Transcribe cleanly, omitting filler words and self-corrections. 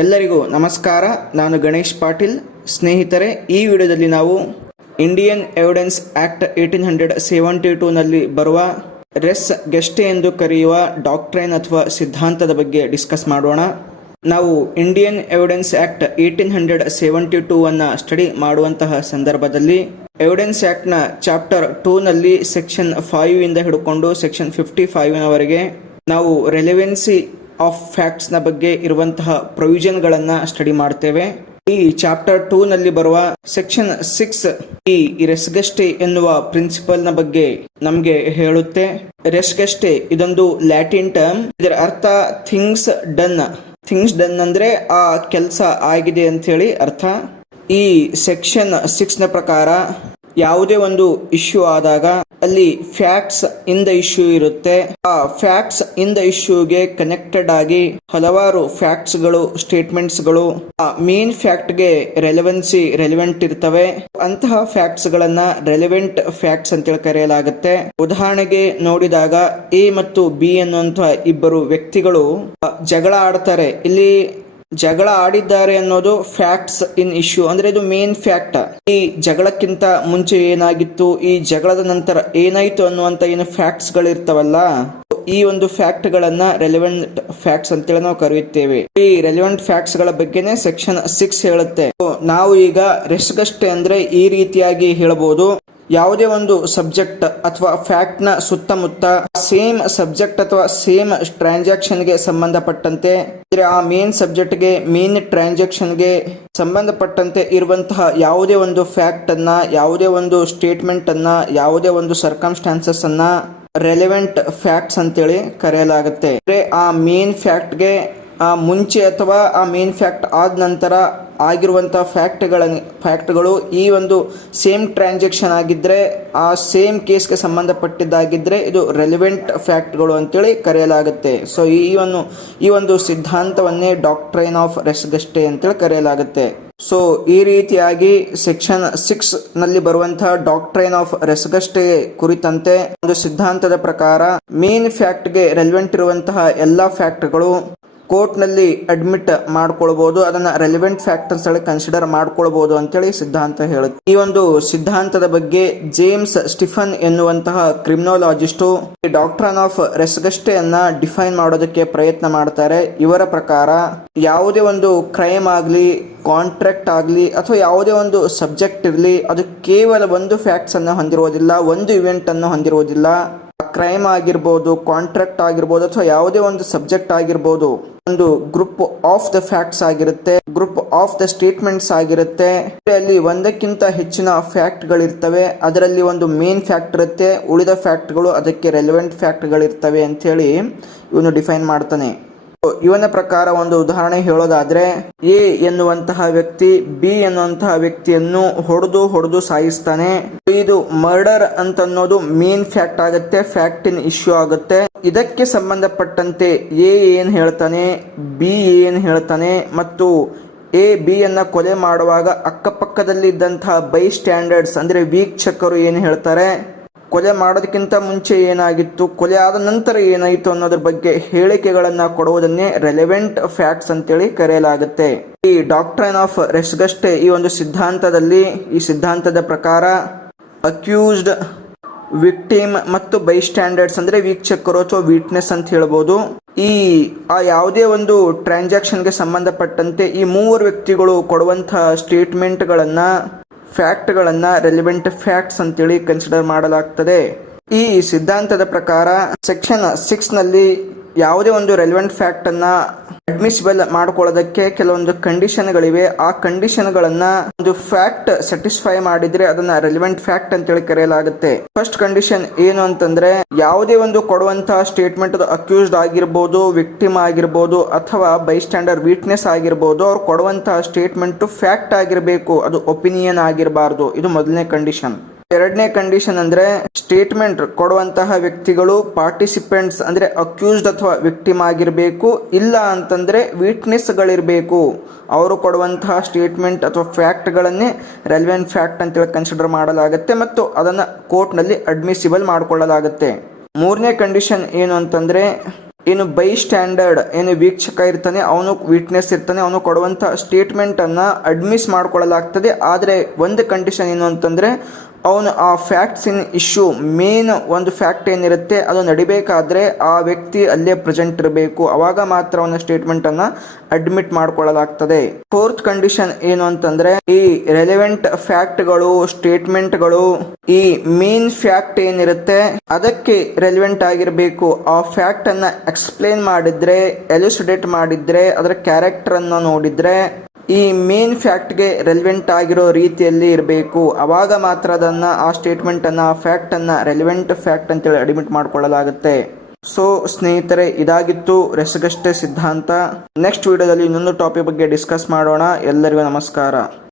ಎಲ್ಲರಿಗೂ ನಮಸ್ಕಾರ. ನಾನು ಗಣೇಶ್ ಪಾಟೀಲ್. ಸ್ನೇಹಿತರೆ, ಈ ವಿಡಿಯೋದಲ್ಲಿ ನಾವು ಇಂಡಿಯನ್ ಎವಿಡೆನ್ಸ್ ಆಕ್ಟ್ 1872ನಲ್ಲಿ ಬರುವ ರೆಸ್ ಗೆಸ್ಟೆ ಎಂದು ಕರೆಯುವ ಡಾಕ್ಟ್ರೈನ್ ಅಥವಾ ಸಿದ್ಧಾಂತದ ಬಗ್ಗೆ ಡಿಸ್ಕಸ್ ಮಾಡೋಣ. ನಾವು ಇಂಡಿಯನ್ ಎವಿಡೆನ್ಸ್ ಆಕ್ಟ್ 1872 ಸ್ಟಡಿ ಮಾಡುವಂತಹ ಸಂದರ್ಭದಲ್ಲಿ ಎವಿಡೆನ್ಸ್ ಆಕ್ಟ್ನ ಚಾಪ್ಟರ್ 2ನಲ್ಲಿ ಸೆಕ್ಷನ್ 5 ಇಂದ ಹಿಡ್ಕೊಂಡು ಸೆಕ್ಷನ್ 55ವರೆಗೆ ನಾವು ರೆಲೆವೆನ್ಸಿ ಆಫ್ ಫ್ಯಾಕ್ಟ್ಸ್ನ ಬಗ್ಗೆ ಇರುವಂತಹ ಪ್ರೊವಿಷನ್ಗಳನ್ನು ಸ್ಟಡಿ ಮಾಡ್ತೇವೆ. ಈ ಚಾಪ್ಟರ್ 2ನಲ್ಲಿ ಬರುವ ಸೆಕ್ಷನ್ 6 ಈ ರೆಸ್ಗೆಸ್ಟೆ ಎನ್ನುವ ಪ್ರಿನ್ಸಿಪಲ್ನ ಬಗ್ಗೆ ನಮಗೆ ಹೇಳುತ್ತೆ. ರೆಸ್ಗೆಸ್ಟೆ ಇದೊಂದು ಲ್ಯಾಟಿನ್ ಟರ್ಮ್. ಇದರ ಅರ್ಥ ಥಿಂಗ್ಸ್ ಡನ್. ಥಿಂಗ್ಸ್ ಡನ್ ಅಂದ್ರೆ ಆ ಕೆಲಸ ಆಗಿದೆ ಅಂತ ಹೇಳಿ ಅರ್ಥ. ಈ ಸೆಕ್ಷನ್ 6ನ ಪ್ರಕಾರ ಯಾವುದೇ ಒಂದು ಇಶ್ಯೂ ಆದಾಗ ಅಲ್ಲಿ ಫ್ಯಾಕ್ಟ್ಸ್ ಇನ್ ದ ಇಶ್ಯೂ ಇರುತ್ತೆ. ಆ ಫ್ಯಾಕ್ಟ್ಸ್ ಇನ್ ದ ಇಶ್ಯೂಗೆ ಕನೆಕ್ಟೆಡ್ ಆಗಿ ಹಲವಾರು ಫ್ಯಾಕ್ಟ್ಸ್ ಗಳು, ಸ್ಟೇಟ್ಮೆಂಟ್ಸ್ ಗಳು ಆ ಮೇನ್ ಫ್ಯಾಕ್ಟ್ ಗೆ ರೆಲೆವೆಂಟ್ ಇರ್ತವೆ. ಅಂತಹ ಫ್ಯಾಕ್ಟ್ಸ್ ಗಳನ್ನ ರೆಲೆವೆಂಟ್ ಫ್ಯಾಕ್ಟ್ಸ್ ಅಂತೇಳಿ ಕರೆಯಲಾಗುತ್ತೆ. ಉದಾಹರಣೆಗೆ ನೋಡಿದಾಗ ಎ ಮತ್ತು ಬಿ ಅನ್ನುವಂತಹ ಇಬ್ಬರು ವ್ಯಕ್ತಿಗಳು ಜಗಳ ಆಡ್ತಾರೆ. ಇಲ್ಲಿ ಜಗಳ ಆಡಿದ್ದಾರೆ ಅನ್ನೋದು ಫ್ಯಾಕ್ಟ್ಸ್ ಇನ್ ಇಶ್ಯೂ, ಅಂದ್ರೆ ಇದು ಮೇನ್ ಫ್ಯಾಕ್ಟ್. ಈ ಜಗಳಕ್ಕಿಂತ ಮುಂಚೆ ಏನಾಗಿತ್ತು, ಈ ಜಗಳದ ನಂತರ ಏನಾಯ್ತು ಅನ್ನುವಂತ ಏನು ಫ್ಯಾಕ್ಟ್ಸ್ ಗಳಿರ್ತಾವಲ್ಲ, ಈ ಒಂದು ಫ್ಯಾಕ್ಟ್ ಗಳನ್ನ ರೆಲೆವೆಂಟ್ ಫ್ಯಾಕ್ಟ್ಸ್ ಅಂತೇಳಿ ನಾವು ಕರೆಯುತ್ತೇವೆ. ಈ ರೆಲೆವೆಂಟ್ ಫ್ಯಾಕ್ಟ್ಸ್ ಗಳ ಬಗ್ಗೆನೆ ಸೆಕ್ಷನ್ 6 ಹೇಳುತ್ತೆ. ನಾವು ಈಗ ರೆಸ್ಗೆಸ್ಟೆ ಅಂದ್ರೆ ಈ ರೀತಿಯಾಗಿ ಹೇಳಬಹುದು. ಯಾವುದೇ ಒಂದು ಸಬ್ಜೆಕ್ಟ್ ಅಥವಾ ಫ್ಯಾಕ್ಟ್ ನ ಸುತ್ತಮುತ್ತ ಸೇಮ್ ಸಬ್ಜೆಕ್ಟ್ ಅಥವಾ ಸೇಮ್ ಟ್ರಾನ್ಸಾಕ್ಷನ್ ಗೆ ಸಂಬಂಧಪಟ್ಟಂತೆ, ಆ ಮೇನ್ ಸಬ್ಜೆಕ್ಟ್ ಗೆ ಮೇನ್ ಟ್ರಾನ್ಸಾಕ್ಷನ್ ಗೆ ಸಂಬಂಧಪಟ್ಟಂತೆ ಇರುವಂತಹ ಯಾವುದೇ ಒಂದು ಫ್ಯಾಕ್ಟ್ ಅನ್ನ, ಯಾವುದೇ ಒಂದು ಸ್ಟೇಟ್ಮೆಂಟ್ ಅನ್ನ, ಯಾವುದೇ ಒಂದು ಸರ್ಕಮ್ಸ್ಟಾನ್ಸಸ್ ಅನ್ನ ರೆಲೆವೆಂಟ್ ಫ್ಯಾಕ್ಟ್ಸ್ ಅಂತೇಳಿ ಕರೆಯಲಾಗುತ್ತೆ. ಆ ಮೇನ್ ಫ್ಯಾಕ್ಟ್ ಗೆ ಮುಂಚೆ ಅಥವಾ ಆ ಮೇನ್ ಫ್ಯಾಕ್ಟ್ ಆದ ನಂತರ ಆಗಿರುವಂತಹ ಫ್ಯಾಕ್ಟ್ಗಳು ಈ ಒಂದು ಸೇಮ್ ಟ್ರಾನ್ಸಾಕ್ಷನ್ ಆಗಿದ್ರೆ, ಆ ಸೇಮ್ ಕೇಸ್ಗೆ ಸಂಬಂಧಪಟ್ಟಿದ್ದಾಗಿದ್ರೆ ಇದು ರೆಲೆವೆಂಟ್ ಫ್ಯಾಕ್ಟ್ಗಳು ಅಂತೇಳಿ ಕರೆಯಲಾಗುತ್ತೆ. ಸೊ ಈ ಒಂದು ಸಿದ್ಧಾಂತವನ್ನೇ ಡಾಕ್ಟ್ರೈನ್ ಆಫ್ ರೆಸ್ಗೆಸ್ಟೆ ಅಂತೇಳಿ ಕರೆಯಲಾಗುತ್ತೆ. ಸೊ ಈ ರೀತಿಯಾಗಿ ಸೆಕ್ಷನ್ 6 ನಲ್ಲಿ ಬರುವಂತಹ ಡಾಕ್ಟ್ರೈನ್ ಆಫ್ ರೆಸ್ಗೆಸ್ಟೆ ಕುರಿತಂತೆ ಒಂದು ಸಿದ್ಧಾಂತದ ಪ್ರಕಾರ ಮೇನ್ ಫ್ಯಾಕ್ಟ್ ಗೆ ರೆಲೆವೆಂಟ್ ಇರುವಂತಹ ಎಲ್ಲಾ ಫ್ಯಾಕ್ಟ್ಗಳು ಕೋರ್ಟ್ ನಲ್ಲಿ ಅಡ್ಮಿಟ್ ಮಾಡ್ಕೊಳ್ಬಹುದು, ಅದನ್ನ ರೆಲೆವೆಂಟ್ ಫ್ಯಾಕ್ಟರ್ಸ್ ಕನ್ಸಿಡರ್ ಮಾಡ್ಕೊಳ್ಬಹುದು ಅಂತೇಳಿ ಸಿದ್ಧಾಂತ ಹೇಳುತ್ತೆ. ಈ ಒಂದು ಸಿದ್ಧಾಂತದ ಬಗ್ಗೆ ಜೇಮ್ಸ್ ಸ್ಟಿಫನ್ ಎನ್ನುವಂತಹ ಕ್ರಿಮಿನಾಲಜಿಸ್ಟು ಈ ಡಾಕ್ಟ್ರೈನ್ ಆಫ್ ರೆಸ್ಗೆಸ್ಟೆ ಅನ್ನ ಡಿಫೈನ್ ಮಾಡೋದಕ್ಕೆ ಪ್ರಯತ್ನ ಮಾಡ್ತಾರೆ. ಇವರ ಪ್ರಕಾರ ಯಾವುದೇ ಒಂದು ಕ್ರೈಮ್ ಆಗ್ಲಿ, ಕಾಂಟ್ರಾಕ್ಟ್ ಆಗಲಿ ಅಥವಾ ಯಾವುದೇ ಒಂದು ಸಬ್ಜೆಕ್ಟ್ ಇರಲಿ, ಅದು ಕೇವಲ ಒಂದು ಫ್ಯಾಕ್ಟ್ಸ್ ಅನ್ನು ಹೊಂದಿರುವುದಿಲ್ಲ, ಒಂದು ಇವೆಂಟ್ ಅನ್ನು ಹೊಂದಿರುವುದಿಲ್ಲ. ಕ್ರೈಮ್ ಆಗಿರ್ಬೋದು, ಕಾಂಟ್ರಾಕ್ಟ್ ಆಗಿರ್ಬೋದು ಅಥವಾ ಯಾವುದೇ ಒಂದು ಸಬ್ಜೆಕ್ಟ್ ಆಗಿರ್ಬೋದು, ಒಂದು ಗ್ರೂಪ್ ಆಫ್ ದ ಫ್ಯಾಕ್ಟ್ಸ್ ಆಗಿರುತ್ತೆ, ಗ್ರೂಪ್ ಆಫ್ ದ ಸ್ಟೇಟ್ಮೆಂಟ್ಸ್ ಆಗಿರುತ್ತೆ. ಅಲ್ಲಿ ಒಂದಕ್ಕಿಂತ ಹೆಚ್ಚಿನ ಫ್ಯಾಕ್ಟ್ ಗಳಿರ್ತವೆ. ಅದರಲ್ಲಿ ಒಂದು ಮೇನ್ ಫ್ಯಾಕ್ಟ್ ಇರುತ್ತೆ, ಉಳಿದ ಫ್ಯಾಕ್ಟ್ಗಳು ಅದಕ್ಕೆ ರೆಲೆವೆಂಟ್ ಫ್ಯಾಕ್ಟ್ ಗಳಿರ್ತವೆ ಅಂತ ಹೇಳಿ ಇವನು ಡಿಫೈನ್ ಮಾಡ್ತಾನೆ. ಇವನ ಪ್ರಕಾರ ಒಂದು ಉದಾಹರಣೆ ಹೇಳೋದಾದ್ರೆ, ಎ ಎನ್ನುವಂತಹ ವ್ಯಕ್ತಿ ಬಿ ಎನ್ನುವಂತಹ ವ್ಯಕ್ತಿಯನ್ನು ಹೊಡೆದು ಸಾಯಿಸ್ತಾನೆ. ಇದು ಮರ್ಡರ್ ಅಂತ ಅನ್ನೋದು ಮೇನ್ ಫ್ಯಾಕ್ಟ್ ಆಗುತ್ತೆ, ಫ್ಯಾಕ್ಟ್ ಇನ್ ಇಶ್ಯೂ ಆಗುತ್ತೆ. ಇದಕ್ಕೆ ಸಂಬಂಧಪಟ್ಟಂತೆ ಎ ಏನ್ ಹೇಳ್ತಾನೆ, ಬಿ ಏನ್ ಹೇಳ್ತಾನೆ ಮತ್ತು ಎ ಬಿ ಅನ್ನ ಕೊಲೆ ಮಾಡುವಾಗ ಅಕ್ಕಪಕ್ಕದಲ್ಲಿ ಇದ್ದಂತಹ ಬೈ ಸ್ಟ್ಯಾಂಡರ್ಡ್ಸ್ ಅಂದ್ರೆ ವೀಕ್ಷಕರು ಏನ್ ಹೇಳ್ತಾರೆ, ಕೊಲೆ ಮಾಡೋದಕ್ಕಿಂತ ಮುಂಚೆ ಏನಾಗಿತ್ತು, ಕೊಲೆ ಆದ ನಂತರ ಏನಾಯಿತು ಅನ್ನೋದ್ರ ಬಗ್ಗೆ ಹೇಳಿಕೆಗಳನ್ನ ಕೊಡುವುದನ್ನೇ ರೆಲೆವೆಂಟ್ ಫ್ಯಾಕ್ಟ್ಸ್ ಅಂತೇಳಿ ಕರೆಯಲಾಗುತ್ತೆ. ಈ ಡಾಕ್ಟ್ರೈನ್ ಆಫ್ ರೆಸ್ಗೆಸ್ಟೆ ಈ ಒಂದು ಸಿದ್ಧಾಂತದಲ್ಲಿ, ಈ ಸಿದ್ಧಾಂತದ ಪ್ರಕಾರ ಅಕ್ಯೂಸ್ಡ್, ವಿಕ್ಟಿಮ್ ಮತ್ತು ಬೈ ಸ್ಟ್ಯಾಂಡರ್ಡ್ಸ್ ಅಂದ್ರೆ ವೀಕ್ಷಕರು ಅಥವಾ ವಿಟ್ನೆಸ್ ಅಂತ ಹೇಳ್ಬೋದು, ಈ ಯಾವುದೇ ಒಂದು ಟ್ರಾನ್ಸಾಕ್ಷನ್ಗೆ ಸಂಬಂಧಪಟ್ಟಂತೆ ಈ ಮೂವರು ವ್ಯಕ್ತಿಗಳು ಕೊಡುವಂತಹ ಸ್ಟೇಟ್ಮೆಂಟ್ಗಳನ್ನ, ಫ್ಯಾಕ್ಟ್ಗಳನ್ನ ರೆಲೆವೆಂಟ್ ಫ್ಯಾಕ್ಟ್ಸ್ ಅಂತೇಳಿ ಕನ್ಸಿಡರ್ ಮಾಡಲಾಗ್ತದೆ. ಈ ಸಿದ್ಧಾಂತದ ಪ್ರಕಾರ ಸೆಕ್ಷನ್ 6 ನಲ್ಲಿ ಯಾವುದೇ ಒಂದು ರೆಲೆವೆಂಟ್ ಫ್ಯಾಕ್ಟ್ ಅನ್ನ ಅಡ್ಮಿಸಿಬಲ್ ಮಾಡ್ಕೊಳ್ಳೋದಕ್ಕೆ ಕೆಲವೊಂದು ಕಂಡೀಷನ್ಗಳಿವೆ. ಆ ಕಂಡೀಷನ್ಗಳನ್ನ ಒಂದು ಫ್ಯಾಕ್ಟ್ ಸ್ಯಾಟಿಸ್ಫೈ ಮಾಡಿದ್ರೆ ಅದನ್ನ ರೆಲೆವೆಂಟ್ ಫ್ಯಾಕ್ಟ್ ಅಂತೇಳಿ ಕರೆಯಲಾಗುತ್ತೆ. ಫಸ್ಟ್ ಕಂಡೀಷನ್ ಏನು ಅಂತಂದ್ರೆ, ಯಾವುದೇ ಒಂದು ಕೊಡುವಂತಹ ಸ್ಟೇಟ್ಮೆಂಟ್ ಅದು ಅಕ್ಯೂಸ್ಡ್ ಆಗಿರ್ಬೋದು, ವಿಕ್ಟಿಮ್ ಆಗಿರ್ಬೋದು ಅಥವಾ ಬೈ ಸ್ಟ್ಯಾಂಡರ್ ವಿಟ್ನೆಸ್ ಆಗಿರ್ಬೋದು, ಅವ್ರು ಕೊಡುವಂತಹ ಸ್ಟೇಟ್ಮೆಂಟ್ ಫ್ಯಾಕ್ಟ್ ಆಗಿರ್ಬೇಕು, ಅದು ಒಪಿನಿಯನ್ ಆಗಿರಬಾರ್ದು. ಇದು ಮೊದಲನೇ ಕಂಡೀಷನ್. ಎರಡನೇ ಕಂಡೀಷನ್ ಅಂದ್ರೆ, ಸ್ಟೇಟ್ಮೆಂಟ್ ಕೊಡುವಂತಹ ವ್ಯಕ್ತಿಗಳು ಪಾರ್ಟಿಸಿಪೆಂಟ್ಸ್ ಅಂದ್ರೆ ಅಕ್ಯೂಸ್ಡ್ ಅಥವಾ ವಿಕ್ಟಿಮ್ ಆಗಿರಬೇಕು, ಇಲ್ಲ ಅಂತಂದ್ರೆ ವಿಟ್ನೆಸ್ ಗಳಿರಬೇಕು. ಅವರು ಕೊಡುವಂತಹ ಸ್ಟೇಟ್ಮೆಂಟ್ ಅಥವಾ ಫ್ಯಾಕ್ಟ್ ಗಳನ್ನೇ ರೆಲೆವೆಂಟ್ ಫ್ಯಾಕ್ಟ್ ಅಂತೇಳಿ ಕನ್ಸಿಡರ್ ಮಾಡಲಾಗುತ್ತೆ ಮತ್ತು ಅದನ್ನ ಕೋರ್ಟ್ ನಲ್ಲಿ ಅಡ್ಮಿಸಿಬಲ್ ಮಾಡಿಕೊಳ್ಳಲಾಗುತ್ತೆ. ಮೂರನೇ ಕಂಡೀಷನ್ ಏನು ಅಂತಂದ್ರೆ, ಏನು ಬೈ ಸ್ಟ್ಯಾಂಡರ್ಡ್ ಏನು ವೀಕ್ಷಕ ಇರ್ತಾನೆ, ಅವನು ವಿಟ್ನೆಸ್ ಇರ್ತಾನೆ, ಅವನು ಕೊಡುವಂಥ ಸ್ಟೇಟ್ಮೆಂಟನ್ನು ಅಡ್ಮಿಸ್ ಮಾಡ್ಕೊಳ್ಳಲಾಗ್ತದೆ. ಆದರೆ ಒಂದು ಕಂಡೀಷನ್ ಏನು ಅಂತಂದರೆ, ಅವನು ಆ ಫ್ಯಾಕ್ಟ್ಸ್ ಇನ್ ಇಶ್ಯೂ ಮೇನ್ ಒಂದು ಫ್ಯಾಕ್ಟ್ ಏನಿರುತ್ತೆ ಅದು ನಡಿಬೇಕಾದ್ರೆ ಆ ವ್ಯಕ್ತಿ ಅಲ್ಲೇ ಪ್ರೆಸೆಂಟ್ ಇರಬೇಕು. ಅವಾಗ ಮಾತ್ರ ಅವನ ಸ್ಟೇಟ್ಮೆಂಟನ್ನು ಅಡ್ಮಿಟ್ ಮಾಡ್ಕೊಳ್ಳಲಾಗ್ತದೆ. ಫೋರ್ತ್ ಕಂಡೀಷನ್ ಏನು ಅಂತಂದ್ರೆ, ಈ ರೆಲೆವೆಂಟ್ ಫ್ಯಾಕ್ಟ್ಗಳು ಸ್ಟೇಟ್ಮೆಂಟ್ಗಳು ಈ ಮೇನ್ ಫ್ಯಾಕ್ಟ್ ಏನಿರುತ್ತೆ ಅದಕ್ಕೆ ರೆಲೆವೆಂಟ್ ಆಗಿರಬೇಕು. ಆ ಫ್ಯಾಕ್ಟ್ ಅನ್ನ ಎಕ್ಸ್ಪ್ಲೇನ್ ಮಾಡಿದ್ರೆ, ಎಲ್ಯುಸಿಡೇಟ್ ಮಾಡಿದ್ರೆ, ಅದರ ಕ್ಯಾರೆಕ್ಟರ್ ಅನ್ನು ನೋಡಿದ್ರೆ ಈ ಮೇನ್ ಫ್ಯಾಕ್ಟ್ಗೆ ರೆಲೆವೆಂಟ್ ಆಗಿರೋ ರೀತಿಯಲ್ಲಿ ಇರಬೇಕು. ಅವಾಗ ಮಾತ್ರ ಅದನ್ನು ಆ ಸ್ಟೇಟ್ಮೆಂಟನ್ನು ಆ ಫ್ಯಾಕ್ಟನ್ನು ರೆಲೆವೆಂಟ್ ಫ್ಯಾಕ್ಟ್ ಅಂತೇಳಿ ಅಡ್ಮಿಟ್ ಮಾಡ್ಕೊಳ್ಳಲಾಗುತ್ತೆ. ಸೊ ಸ್ನೇಹಿತರೆ, ಇದಾಗಿತ್ತು ರಸಗಷ್ಟೆ ಸಿದ್ಧಾಂತ. ನೆಕ್ಸ್ಟ್ ವಿಡಿಯೋದಲ್ಲಿ ಇನ್ನೊಂದು ಟಾಪಿಕ್ ಬಗ್ಗೆ ಡಿಸ್ಕಸ್ ಮಾಡೋಣ. ಎಲ್ಲರಿಗೂ ನಮಸ್ಕಾರ.